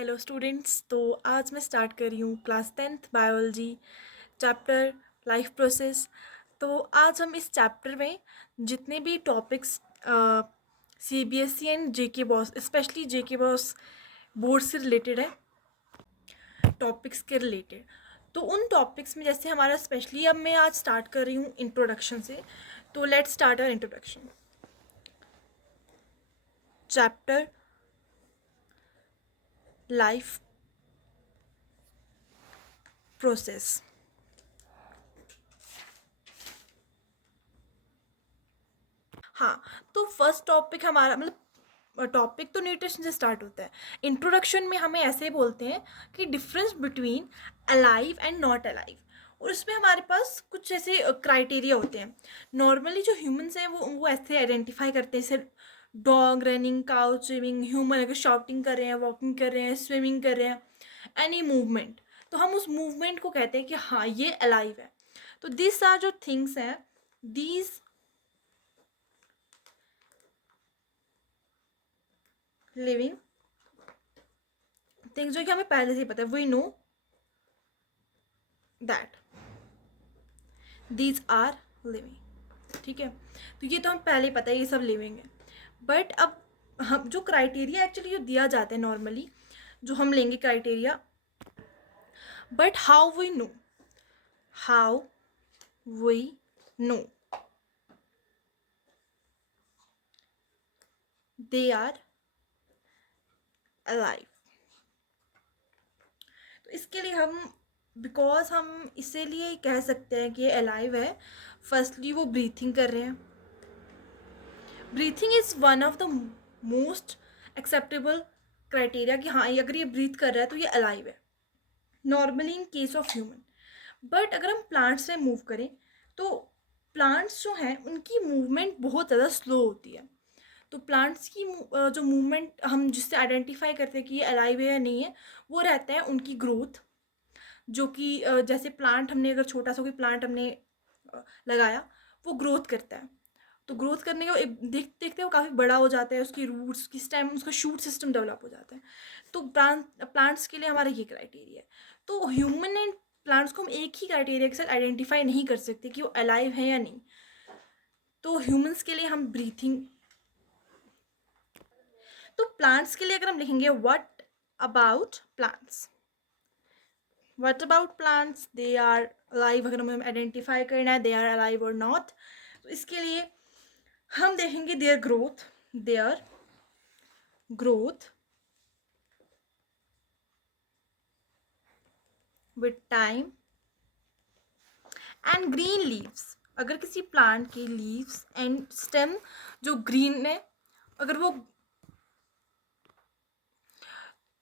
Hello students. तो आज मैं स्टार्ट कर रही हूँ class 10th biology chapter life process. तो आज हम इस चैप्टर में जितने भी topics CBSE and JK boss specially JK boss board से रिलेटेड है, टॉपिक्स के रिलेटेड, तो उन टॉपिक्स में जैसे हमारा स्पेशली अब मैं आज स्टार्ट कर रही हूँ इंट्रोडक्शन से। तो let's start our introduction. Chapter life process. हाँ, तो फर्स्ट टॉपिक हमारा मतलब टॉपिक तो न्यूट्रिशन से स्टार्ट होता है। इंट्रोडक्शन में हमें ऐसे बोलते हैं कि difference between alive and not alive, और उसमें हमारे पास कुछ ऐसे क्राइटेरिया होते हैं। नॉर्मली जो ह्यूमंस हैं वो ऐसे आइडेंटिफाई करते हैं, जैसे dog running, cow swimming, human अगर शॉटिंग कर रहे हैं, वॉकिंग कर रहे हैं, स्विमिंग कर रहे हैं, एनी मूवमेंट, तो हम उस मूवमेंट को कहते हैं कि हाँ ये अलाइव है। तो दिस आर जो थिंग्स हैं, दीज लिविंग थिंग्स, जो कि हमें पहले से ही पता है, we know that these are living. ठीक है, तो ये तो हम पहले ही पता है ये सब लिविंग है। बट अब हम जो क्राइटेरिया एक्चुअली जो दिया जाता है नॉर्मली, जो हम लेंगे criteria, but how we know they are alive. तो इसके लिए हम, बिकॉज हम इसीलिए कह सकते हैं कि ये अलाइव है, फर्स्टली वो ब्रीथिंग कर रहे हैं। Breathing is one of the most acceptable criteria कि हाँ ये अगर ये ब्रीथ कर रहा है तो ये अलाइव है, normally in case of human. But अगर हम प्लांट्स में मूव करें तो प्लांट्स जो हैं उनकी मूवमेंट बहुत ज़्यादा स्लो होती है। तो प्लांट्स की जो मूवमेंट हम जिससे आइडेंटिफाई करते हैं कि ये अलाइव है या नहीं है, वो रहता है उनकी ग्रोथ। जो कि जैसे प्लांट हमने, अगर छोटा सा कोई प्लांट हमने लगाया, वो ग्रोथ करता है। तो ग्रोथ करने के देखते देखते वो काफ़ी बड़ा हो जाता है, उसकी रूट्स, उसकी स्टेम, उसका शूट सिस्टम डेवलप हो जाता है। तो प्लांट्स के लिए हमारा ये क्राइटेरिया है। तो ह्यूमन एंड प्लांट्स को हम एक ही क्राइटेरिया के साथ आइडेंटिफाई नहीं कर सकते कि वो अलाइव है या नहीं। तो ह्यूमंस के लिए हम ब्रीथिंग, तो प्लांट्स के लिए अगर हम लिखेंगे what about plants, what about plants they are alive, अगर हमें आइडेंटिफाई करना है दे आर अलाइव और नॉट, तो इसके लिए हम देखेंगे their growth with time and green leaves. अगर किसी प्लांट के लीव्स एंड स्टेम जो ग्रीन है, अगर वो,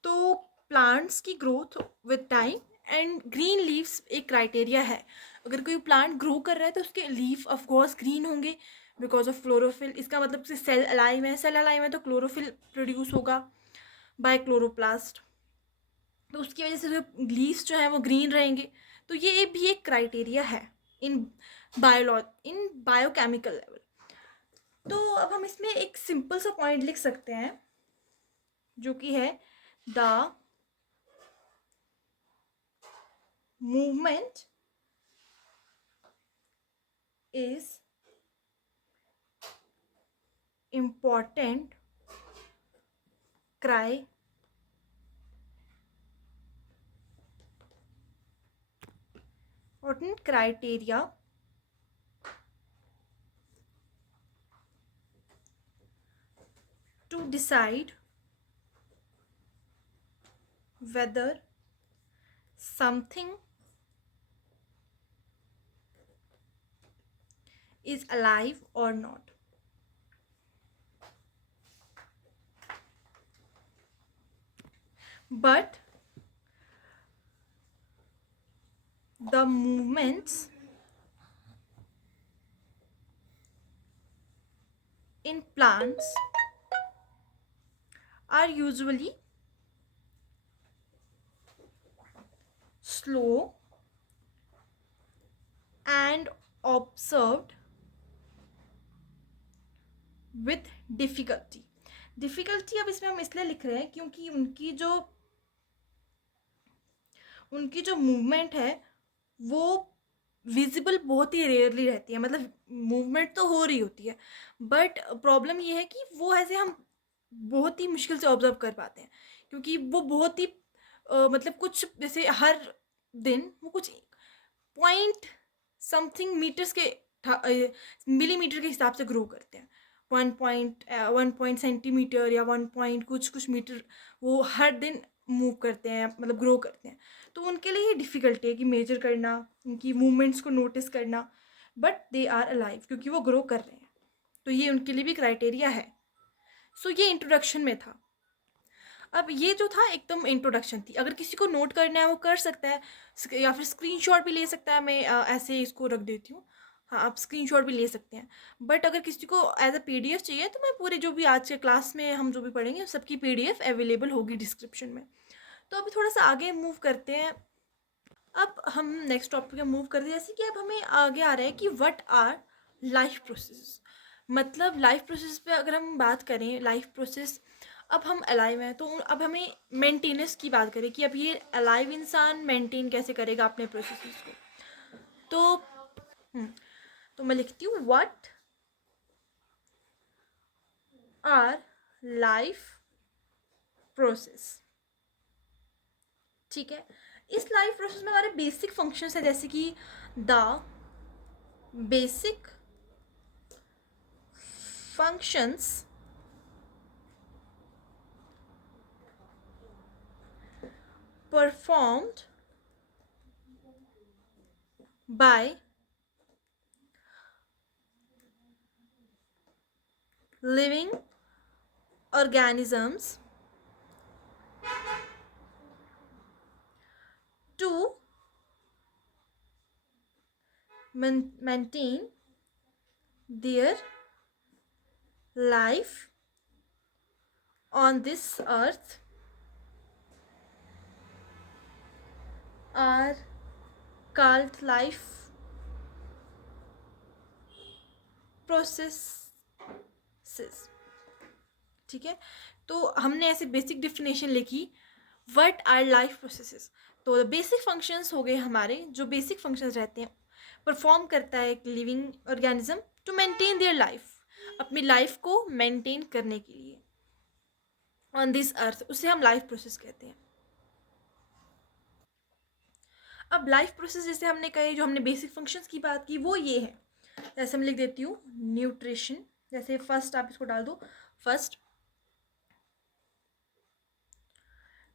तो प्लांट्स की growth with time and green leaves एक क्राइटेरिया है। अगर कोई प्लांट ग्रो कर रहा है तो उसके लीफ ऑफ कोर्स ग्रीन होंगे बिकॉज ऑफ क्लोरोफिल। इसका मतलब कि सेल अलाइव है, सेल अलाइव है तो क्लोरोफिल प्रोड्यूस होगा बाय क्लोरोप्लास्ट, तो उसकी वजह से जो लीव्स जो हैं वो ग्रीन रहेंगे। तो ये भी एक क्राइटेरिया है इन इन बायोकेमिकल लेवल। तो अब हम इसमें एक सिंपल सा पॉइंट लिख सकते हैं जो कि है the movement is important criteria to decide whether something is alive or not. But the movements in plants are usually slow and observed with difficulty. Difficulty अब इसमें हम इसलिए लिख रहे हैं क्योंकि उनकी जो उनकी जो मूवमेंट है वो विजिबल बहुत ही रेयरली रहती है, मतलब मूवमेंट तो हो रही होती है बट प्रॉब्लम ये है कि वो ऐसे हम बहुत ही मुश्किल से ऑब्जर्व कर पाते हैं, क्योंकि वो बहुत ही मतलब कुछ जैसे हर दिन वो कुछ पॉइंट समथिंग मीटर्स के मिलीमीटर के हिसाब से ग्रो करते हैं। 1 पॉइंट सेंटीमीटर या 1 पॉइंट कुछ कुछ मीटर वो हर दिन मूव करते हैं, मतलब ग्रो करते हैं। तो उनके लिए ये डिफ़िकल्टी है कि मेजर करना, उनकी मूवमेंट्स को नोटिस करना, बट दे आर अलाइव क्योंकि वो ग्रो कर रहे हैं। तो ये उनके लिए भी क्राइटेरिया है। सो ये इंट्रोडक्शन में था। अब ये जो था एकदम इंट्रोडक्शन थी, अगर किसी को नोट करना है वो कर सकता है, या फिर स्क्रीनशॉट भी ले सकता है। मैं ऐसे इसको रख देती हूँ। हाँ, आप स्क्रीनशॉट भी ले सकते हैं, बट अगर किसी को एज अ पीडीएफ चाहिए तो मैं पूरे जो भी आज के क्लास में हम जो भी पढ़ेंगे सबकी पीडीएफ अवेलेबल होगी डिस्क्रिप्शन में। तो अभी थोड़ा सा आगे मूव करते हैं। अब हम नेक्स्ट टॉपिक में मूव करते हैं, जैसे कि अब हमें आगे आ रहा है कि व्हाट आर लाइफ प्रोसेस। मतलब लाइफ प्रोसेस पे अगर हम बात करें, लाइफ प्रोसेस, अब हम अलाइव हैं तो अब हमें मेंटेनेंस की बात करें कि अब ये अलाइव इंसान मेंटेन कैसे करेगा अपने प्रोसेसेस को। तो हम्म, तो मैं लिखती हूँ व्हाट आर लाइफ प्रोसेस। ठीक है, इस लाइफ प्रोसेस में हमारे बेसिक फंक्शंस है, जैसे कि the basic functions performed by living organisms to maintain their life on this earth are called life processes। ठीक है, तो हमने ऐसे बेसिक डिफिनेशन लिखी व्हाट आर लाइफ प्रोसेसेस। तो बेसिक फंक्शंस हो गए हमारे, जो बेसिक फंक्शंस रहते हैं परफॉर्म करता है एक living organism to maintain their life, अपनी लाइफ को मेंटेन करने के लिए ऑन दिस अर्थ, उसे हम लाइफ प्रोसेस कहते हैं। अब लाइफ प्रोसेस जैसे हमने कहे, जो हमने बेसिक फंक्शंस की बात की वो ये है, जैसे मैं लिख देती हूँ न्यूट्रिशन। जैसे फर्स्ट आप इसको डाल दो, first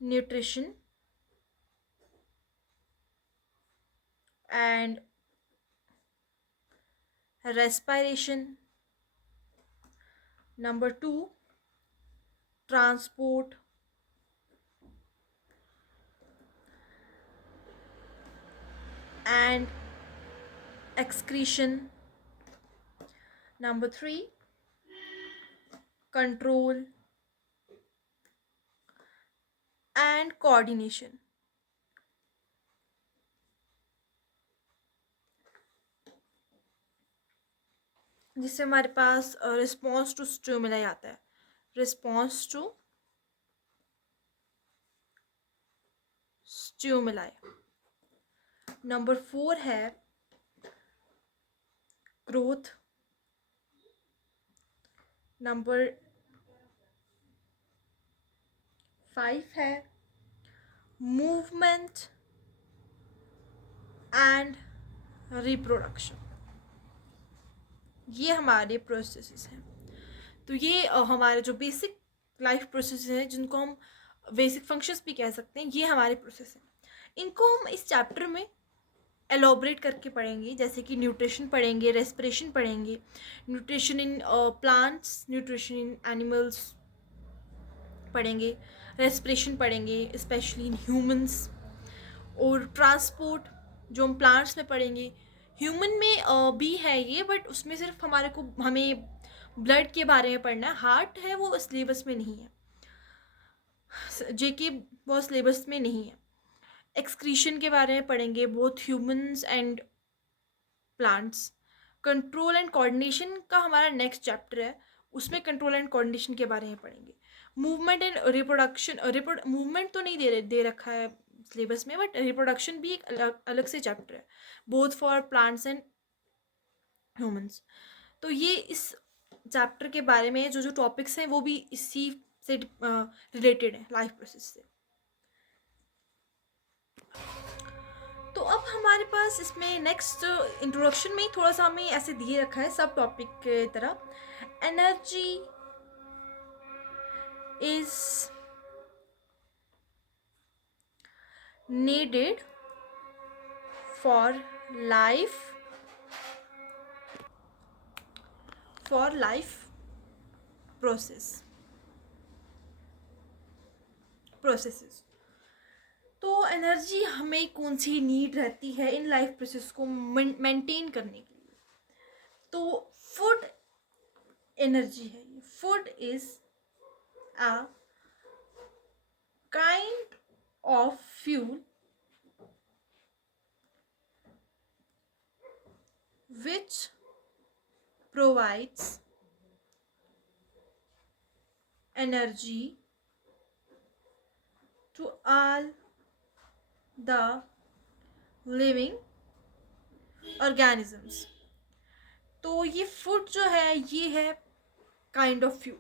nutrition and respiration. Number 2, transport and excretion. Number 3, control and coordination. जिससे हमारे पास रिस्पॉन्स टू स्टिमुलाई आता है, रिस्पॉन्स टू स्टिमुलाई। नंबर 4 है ग्रोथ। नंबर 5 है मूवमेंट एंड रिप्रोडक्शन। ये हमारे प्रोसेसेस हैं। तो ये हमारे जो बेसिक लाइफ प्रोसेस हैं, जिनको हम बेसिक फंक्शंस भी कह सकते हैं, ये हमारे प्रोसेस हैं। इनको हम इस चैप्टर में एलोबरेट करके पढ़ेंगे, जैसे कि न्यूट्रिशन पढ़ेंगे, रेस्पिरेशन पढ़ेंगे, nutrition in plants, nutrition in animals पढ़ेंगे, रेस्पिरेशन पढ़ेंगे स्पेशली इन ह्यूमंस, और ट्रांसपोर्ट जो हम प्लांट्स में पढ़ेंगे। ह्यूमन में भी है ये, बट उसमें सिर्फ हमें ब्लड के बारे में पढ़ना है, हार्ट है वो सिलेबस में नहीं है, जेके वो सिलेबस में नहीं है। एक्सक्रीशन के बारे में पढ़ेंगे, both humans and plants. Control and coordination का हमारा नेक्स्ट चैप्टर है, उसमें कंट्रोल एंड कोऑर्डिनेशन के बारे में पढ़ेंगे। मूवमेंट एंड रिप्रोडक्शन, मूवमेंट तो नहीं दे रखा है सिलेबस में, बट रिप्रोडक्शन भी एक अलग अलग से चैप्टर है, both for plants and humans. तो ये इस चैप्टर के बारे में जो जो टॉपिक्स हैं वो भी इसी से रिलेटेड है, लाइफ प्रोसेस से। तो अब हमारे पास इसमें नेक्स्ट इंट्रोडक्शन में ही थोड़ा सा हमें ऐसे दिए रखा है सब टॉपिक के तरह, energy is needed for life processes। तो एनर्जी हमें कौन सी नीड रहती है इन लाइफ प्रोसेस को मेंटेन करने के लिए? तो फूड एनर्जी है। Food is a kind of fuel which provides energy to all the living organisms। तो ये फूड जो है ये है काइंड ऑफ फ्यूल।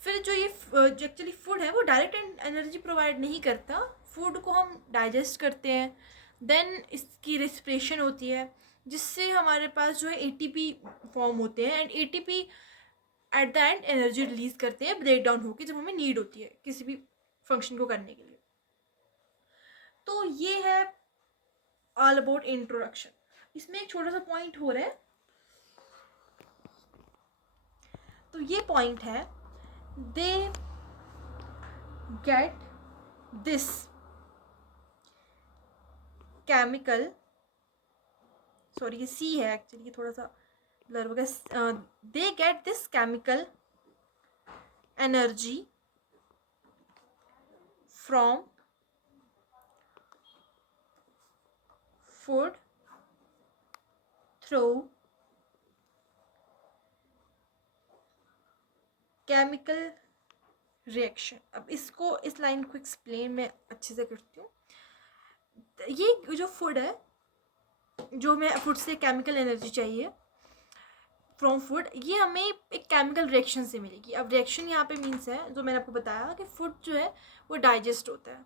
फिर जो ये जो एक्चुअली फूड है वो डायरेक्ट एनर्जी प्रोवाइड नहीं करता, फूड को हम डाइजेस्ट करते हैं, देन इसकी रेस्पिरेशन होती है जिससे हमारे पास जो है एटीपी फॉर्म होते हैं, and ATP at the end energy release करते हैं ब्रेक डाउन होकर जब हमें नीड होती है किसी भी फंक्शन को करने के लिए। तो ये है ऑल अबाउट इंट्रोडक्शन। इसमें एक छोटा सा पॉइंट हो रहा है, तो ये पॉइंट है they get this chemical, sorry ये सी है एक्चुअली, थोड़ा सा ब्लर हो गया, they get this chemical energy from food through chemical reaction. अब इसको इस लाइन को एक्सप्लेन मैं अच्छे से करती हूँ। ये जो फूड है, जो हमें फूड से केमिकल एनर्जी चाहिए फ्रॉम फूड, ये हमें एक केमिकल रिएक्शन से मिलेगी। अब रिएक्शन यहाँ पे मीन्स है जो मैंने आपको बताया कि फूड जो है वो डाइजेस्ट होता है,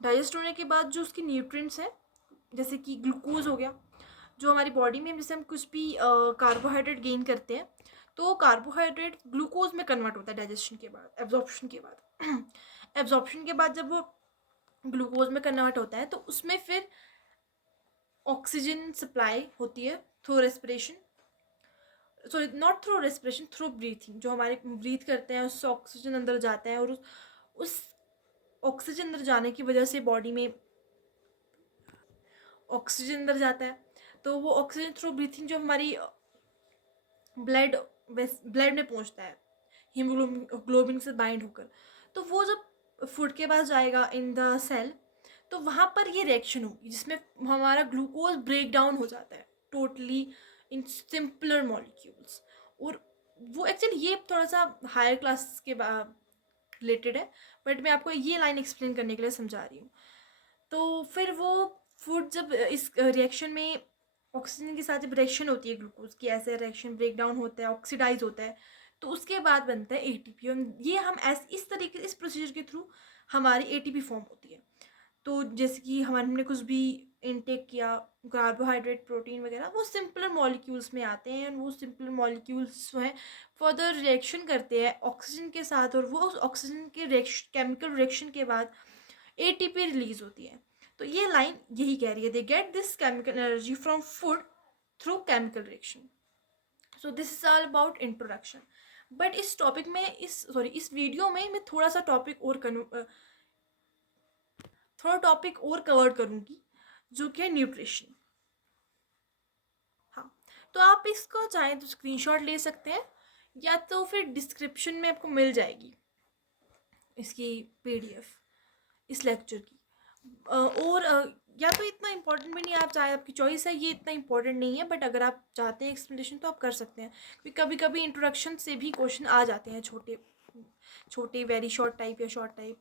डाइजेस्ट होने के बाद जो उसकी न्यूट्रिएंट्स हैं जैसे कि ग्लूकोज हो गया, जो हमारी बॉडी में जैसे हम कुछ भी कार्बोहाइड्रेट गेन करते हैं तो कार्बोहाइड्रेट ग्लूकोज में कन्वर्ट होता है डाइजेशन के बाद, एब्जॉर्प्शन के बाद एब्जॉर्प्शन के बाद जब वो ग्लूकोज में कन्वर्ट होता है तो उसमें फिर ऑक्सीजन सप्लाई होती है through respiration, sorry not through respiration, through breathing. जो हमारे ब्रीथ करते हैं उससे ऑक्सीजन अंदर जाता है, और उस ऑक्सीजन अंदर जाने की वजह से बॉडी में ऑक्सीजन अंदर जाता है, तो वो ऑक्सीजन थ्रू ब्रीथिंग जो हमारी ब्लड में पहुंचता है हीमोग्लोबिन से बाइंड होकर, तो वो जब फूड के पास जाएगा इन द सेल तो वहाँ पर ये रिएक्शन होगी जिसमें हमारा ग्लूकोज ब्रेक डाउन हो जाता है टोटली इन सिंपलर मॉलिक्यूल्स। और वो एक्चुअली ये थोड़ा सा हायर क्लास के रिलेटेड है, बट मैं आपको ये लाइन एक्सप्लेन करने के लिए समझा रही हूँ। तो फिर वो फूड जब इस रिएक्शन में ऑक्सीजन के साथ जब रिएक्शन होती है ग्लूकोज की, ऐसे रिएक्शन ब्रेक डाउन होता है, ऑक्सीडाइज होता है, तो उसके बाद बनता है एटीपी। ये हम इस तरीके इस प्रोसीजर के थ्रू हमारी एटीपी फॉर्म होती है। तो जैसे कि हमने कुछ भी इनटेक किया कार्बोहाइड्रेट प्रोटीन वगैरह, वो सिंपलर मॉलिक्यूल्स में आते हैं, वो सिंपलर मॉलिक्यूल्स जो हैं फर्दर रिएक्शन करते हैं ऑक्सीजन के साथ, और वो ऑक्सीजन के केमिकल रिएक्शन के बाद एटीपी रिलीज होती है। तो ये लाइन यही कह रही है, they get this chemical energy from food through chemical reaction. So this is all about introduction. But इस टॉपिक में इस वीडियो में मैं थोड़ा टॉपिक और कवर करूँगी जो कि है न्यूट्रिशन। हाँ, तो आप इसको चाहें तो स्क्रीनशॉट ले सकते हैं या तो फिर डिस्क्रिप्शन में आपको मिल जाएगी इसकी पीडीएफ इस लेक्चर की। और या तो इतना इम्पोर्टेंट भी नहीं, आप चाहे आपकी चॉइस है, ये इतना इम्पोर्टेंट नहीं है, बट अगर आप चाहते हैं एक्सप्लेनेशन तो आप कर सकते हैं, क्योंकि कभी कभी इंट्रोडक्शन से भी क्वेश्चन आ जाते हैं छोटे छोटे, वेरी शॉर्ट टाइप या short type,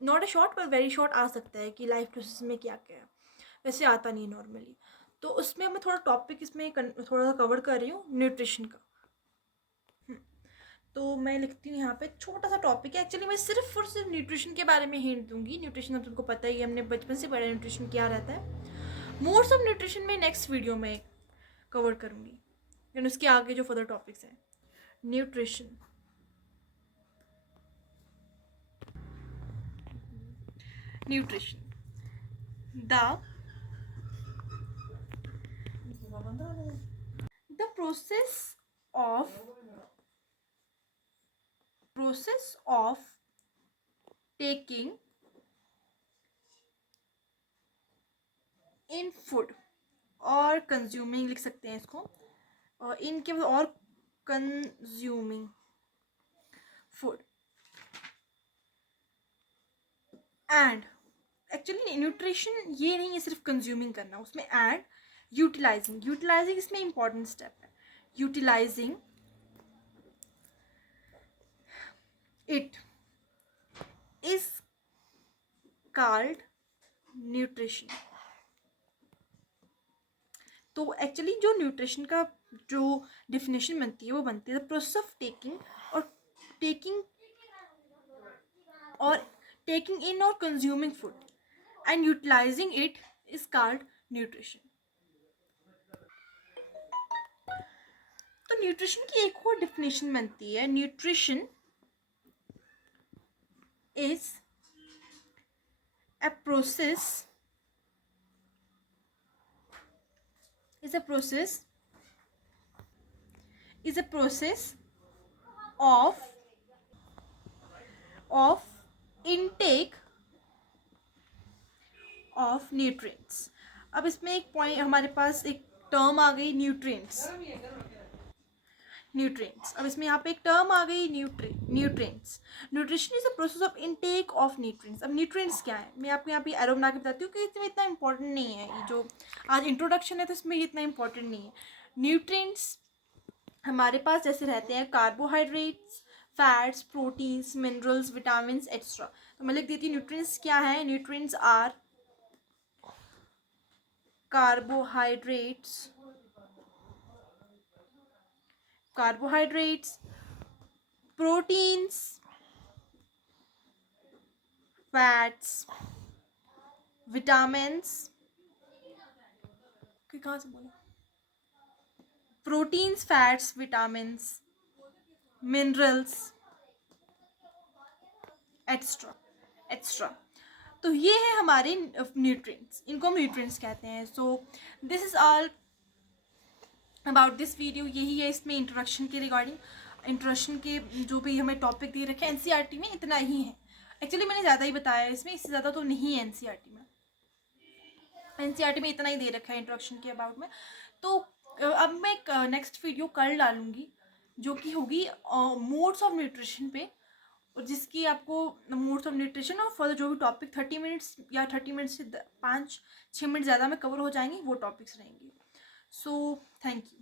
not a short पर वेरी शॉर्ट आ सकता है कि लाइफ प्रोसेस में क्या क्या है, वैसे आता नहीं है नॉर्मली। तो उसमें मैं थोड़ा टॉपिक इसमें थोड़ा सा कवर कर रही हूँ, न्यूट्रिशन का। तो मैं लिखती हूँ यहाँ पे, छोटा सा टॉपिक है एक्चुअली, मैं सिर्फ और सिर्फ न्यूट्रिशन के बारे में हिंट दूंगी। न्यूट्रिशन अब तुमको पता ही है, हमने बचपन से पढ़ा न्यूट्रिशन क्या रहता है। मोड्स ऑफ न्यूट्रिशन में नेक्स्ट वीडियो में कवर करूँगी, एंड उसके आगे जो फर्दर टॉपिक्स हैं। Nutrition, nutrition the of process of taking in food और कंज्यूमिंग लिख सकते हैं इसको, और इनके और consuming food and, actually nutrition ये नहीं है सिर्फ कंज्यूमिंग करना, उसमें एंड यूटिलाइजिंग, यूटिलाइजिंग इसमें इंपॉर्टेंट स्टेप है। Utilising it is called nutrition. तो एक्चुअली जो न्यूट्रिशन का जो डिफिनेशन बनती है वो बनती है the process of taking in और consuming food and utilising it is called nutrition. तो न्यूट्रिशन की एक और डिफिनेशन बनती है, nutrition is a process of intake of nutrients। अब इसमें एक पॉइंट हमारे पास एक टर्म आ गई न्यूट्रिएंट्स। अब इसमें यहाँ पे एक टर्म आ गई nutrients. Nutrition is a process of intake of nutrients. अब न्यूट्रिएंट्स क्या है, मैं आपको यहाँ पे एरो बना के बताती हूँ कि इसमें इतना इंपॉर्टेंट नहीं है, ये जो आज इंट्रोडक्शन है तो इसमें इतना इंपॉर्टेंट नहीं है। न्यूट्रिएंट्स हमारे पास जैसे रहते हैं carbohydrates, fats, proteins, minerals, vitamin extra. तो मैं लिख देती हूँ न्यूट्रिएंट्स क्या है। Nutrients are carbohydrates, proteins, fats, vitamins, कहाँ से बोला, proteins, fats, vitamins, minerals extra. तो ये है हमारे न्यूट्रिएंट्स, इनको हम न्यूट्रिएंट्स कहते हैं। So this is all about this video. यही है इसमें इंट्रोडक्शन के रिगार्डिंग। इंट्रोडक्शन के जो भी हमें टॉपिक दे रखे हैं एनसीईआरटी में इतना ही है। एक्चुअली मैंने ज़्यादा ही बताया है इसमें, इससे ज़्यादा तो नहीं है एनसीईआरटी में। एनसीईआरटी में इतना ही दे रखा है इंट्रोडक्शन के अबाउट में। तो अब मैं एक नेक्स्ट वीडियो कल डालूंगी जो कि होगी मोड्स ऑफ न्यूट्रिशन पे, और जिसकी आपको मोड्स ऑफ न्यूट्रिशन और फर्दर जो भी टॉपिक 30 मिनट्स या 30 मिनट से 5-6 मिनट ज़्यादा में कवर हो जाएंगे वो टॉपिक्स रहेंगे। So thank you.